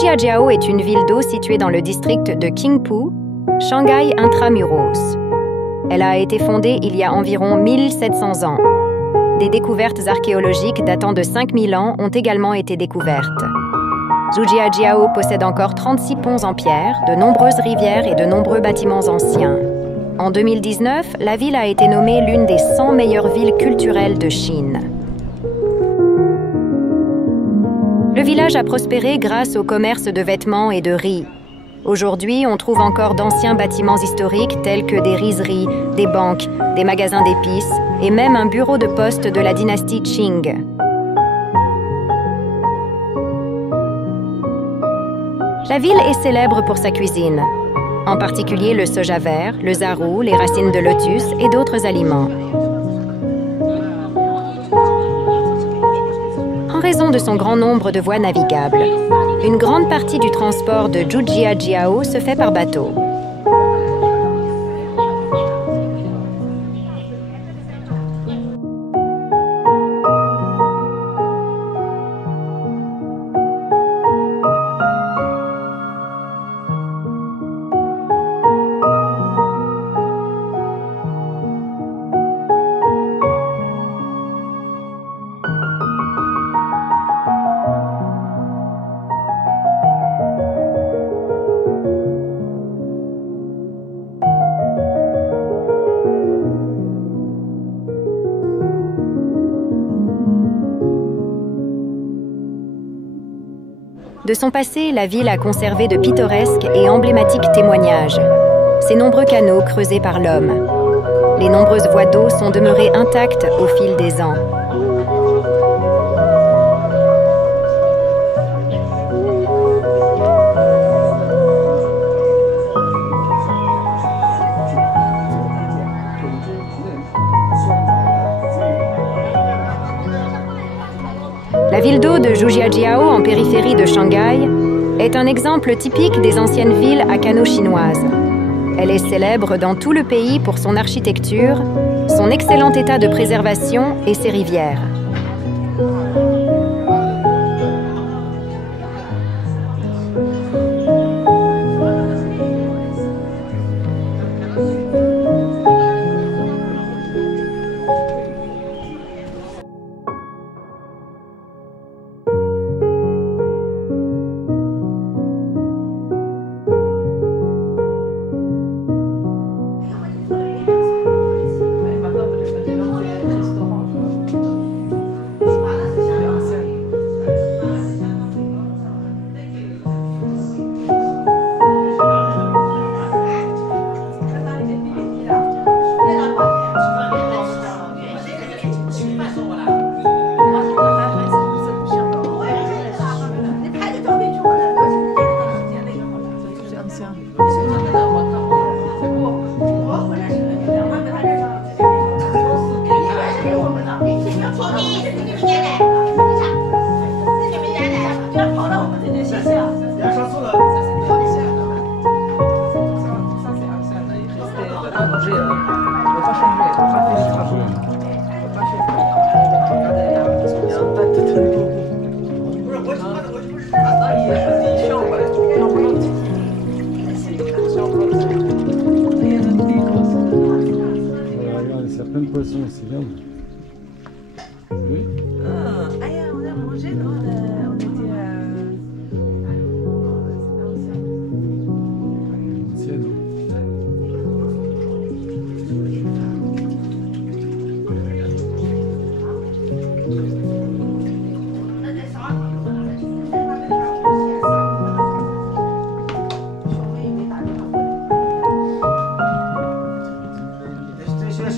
Zhujiajiao est une ville d'eau située dans le district de Qingpu, Shanghai intramuros. Elle a été fondée il y a environ 1700 ans. Des découvertes archéologiques datant de 5000 ans ont également été découvertes. Zhujiajiao possède encore 36 ponts en pierre, de nombreuses rivières et de nombreux bâtiments anciens. En 2019, la ville a été nommée l'une des 100 meilleures villes culturelles de Chine. Le village a prospéré grâce au commerce de vêtements et de riz. Aujourd'hui, on trouve encore d'anciens bâtiments historiques tels que des rizeries, des banques, des magasins d'épices et même un bureau de poste de la dynastie Qing. La ville est célèbre pour sa cuisine, en particulier le soja vert, le zarou, les racines de lotus et d'autres aliments. En raison de son grand nombre de voies navigables, une grande partie du transport de Zhujiajiao se fait par bateau. De son passé, la ville a conservé de pittoresques et emblématiques témoignages. Ses nombreux canaux creusés par l'homme. Les nombreuses voies d'eau sont demeurées intactes au fil des ans. La ville d'eau de Zhujiajiao, en périphérie de Shanghai, est un exemple typique des anciennes villes à canaux chinoises. Elle est célèbre dans tout le pays pour son architecture, son excellent état de préservation et ses rivières. Plein de poissons, c'est bien. Oui. Ah, on a mangé, non?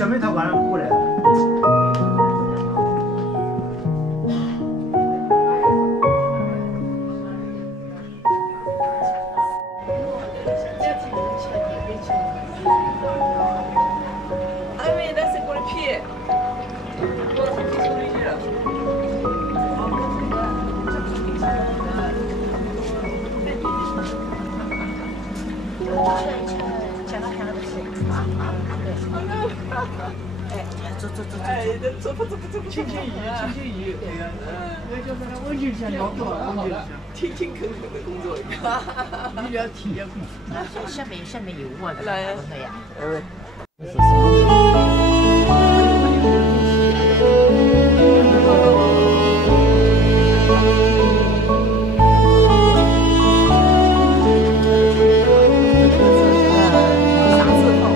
On était Ancienne. 哎，走吧走吧走吧，轻轻鱼，轻轻鱼，那个叫啥？温泉乡老多，温泉乡，勤勤恳恳的工作，你不要体验过。下面有我的，来呀，对呀。Ça sent bon.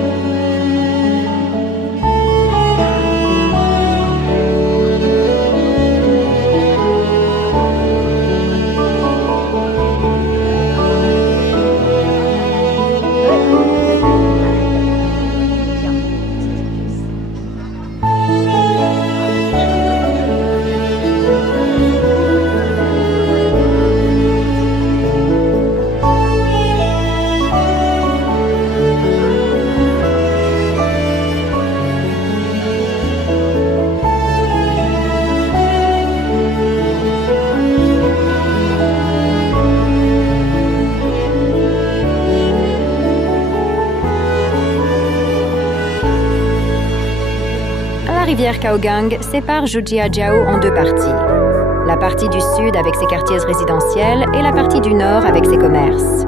La rivière Kaogang sépare Zhujiajiao en deux parties. La partie du sud avec ses quartiers résidentiels et la partie du nord avec ses commerces.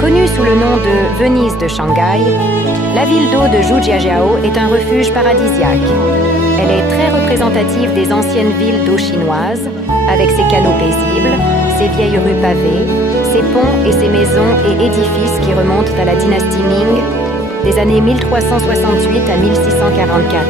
Connue sous le nom de Venise de Shanghai, la ville d'eau de Zhujiajiao est un refuge paradisiaque. Elle est très représentative des anciennes villes d'eau chinoises, avec ses canaux paisibles, ses vieilles rues pavées, ses ponts et ses maisons et édifices qui remontent à la dynastie Ming, des années 1368 à 1644.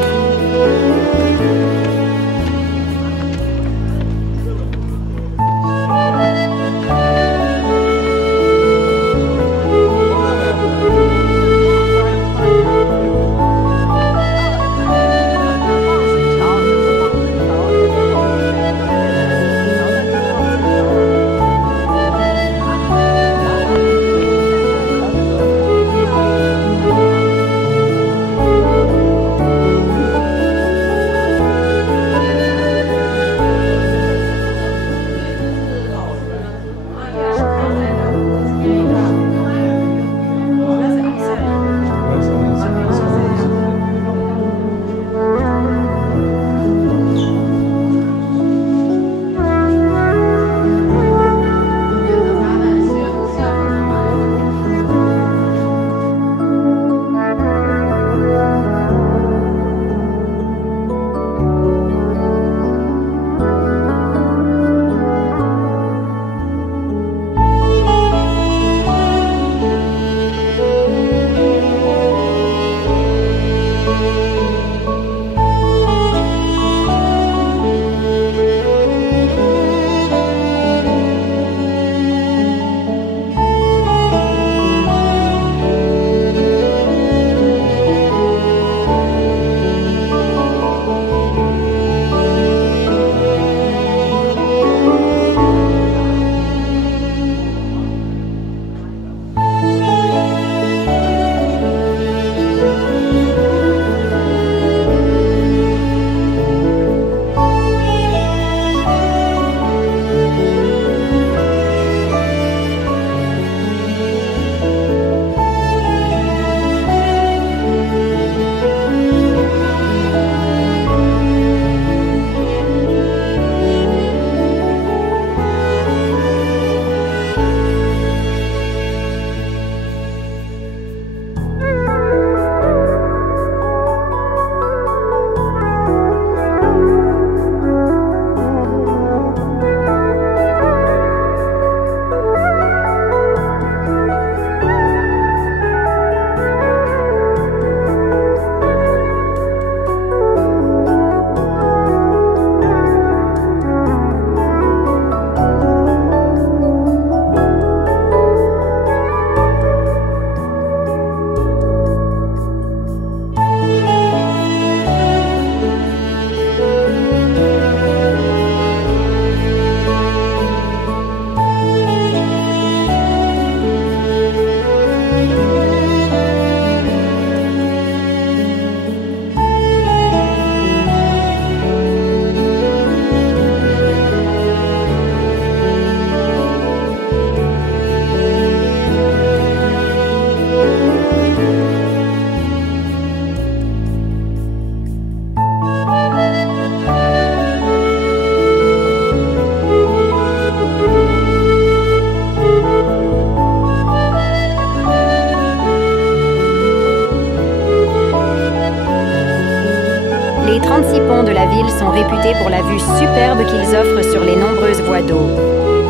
36 ponts de la ville sont réputés pour la vue superbe qu'ils offrent sur les nombreuses voies d'eau.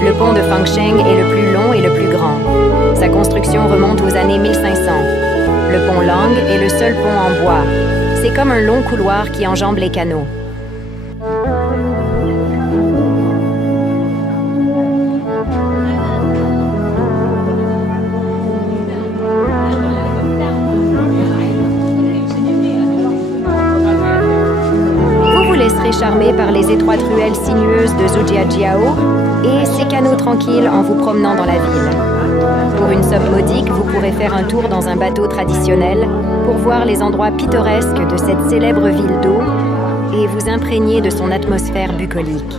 Le pont de Fangsheng est le plus long et le plus grand. Sa construction remonte aux années 1500. Le pont Lang est le seul pont en bois. C'est comme un long couloir qui enjambe les canaux. Charmé par les étroites ruelles sinueuses de Zhujiajiao et ses canaux tranquilles en vous promenant dans la ville. Pour une somme modique, vous pourrez faire un tour dans un bateau traditionnel pour voir les endroits pittoresques de cette célèbre ville d'eau et vous imprégner de son atmosphère bucolique.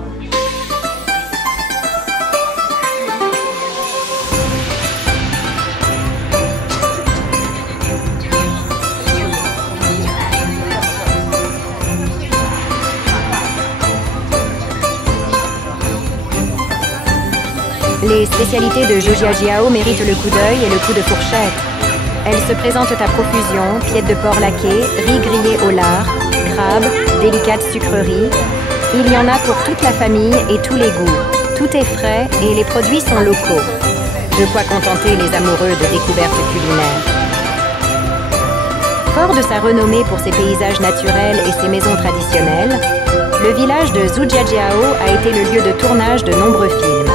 Les spécialités de Zhujiajiao méritent le coup d'œil et le coup de fourchette. Elles se présentent à profusion, pieds de porc laqués, riz grillé au lard, crabes, délicates sucreries. Il y en a pour toute la famille et tous les goûts. Tout est frais et les produits sont locaux. De quoi contenter les amoureux de découvertes culinaires. Fort de sa renommée pour ses paysages naturels et ses maisons traditionnelles, le village de Zhujiajiao a été le lieu de tournage de nombreux films.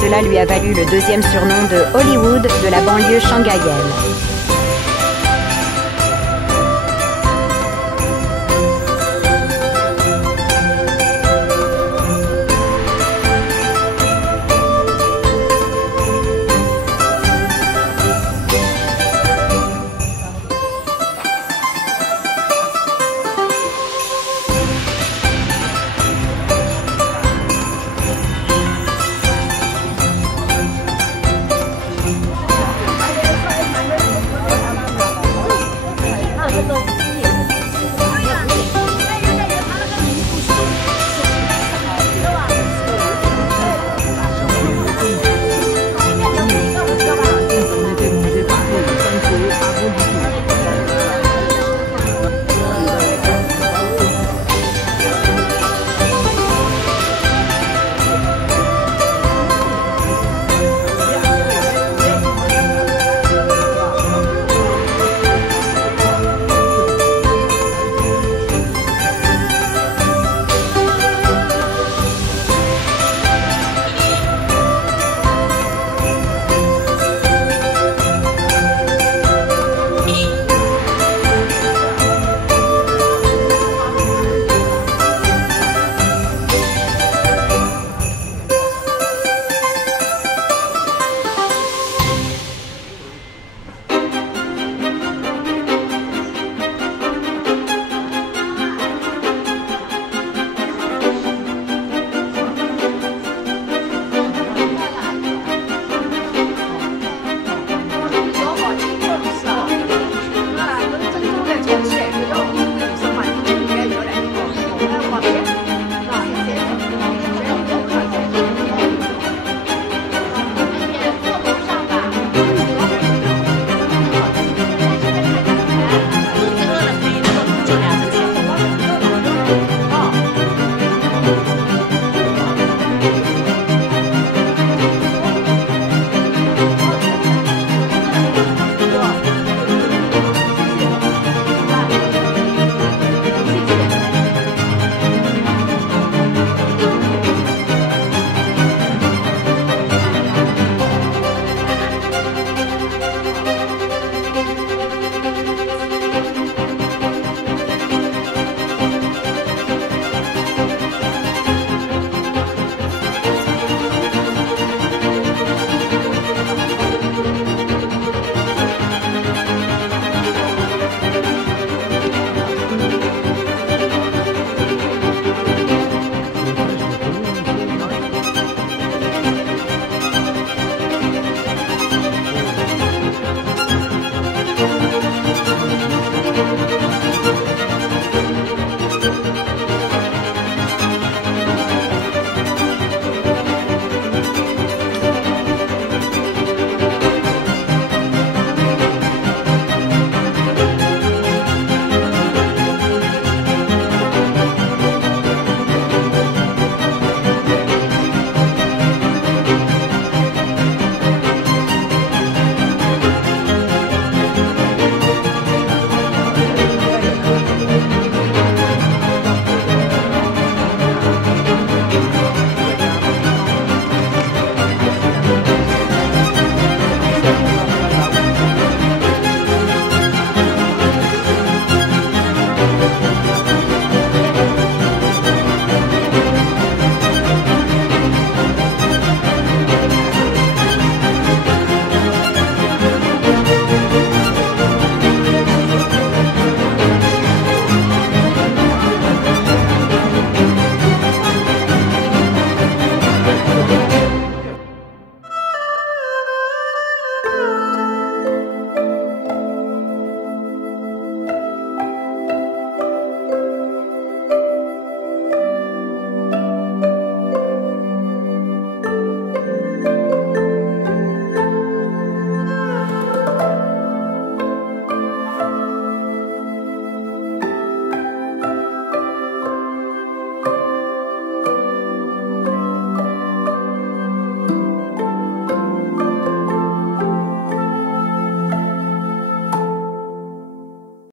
Cela lui a valu le deuxième surnom de Hollywood de la banlieue shanghaïenne.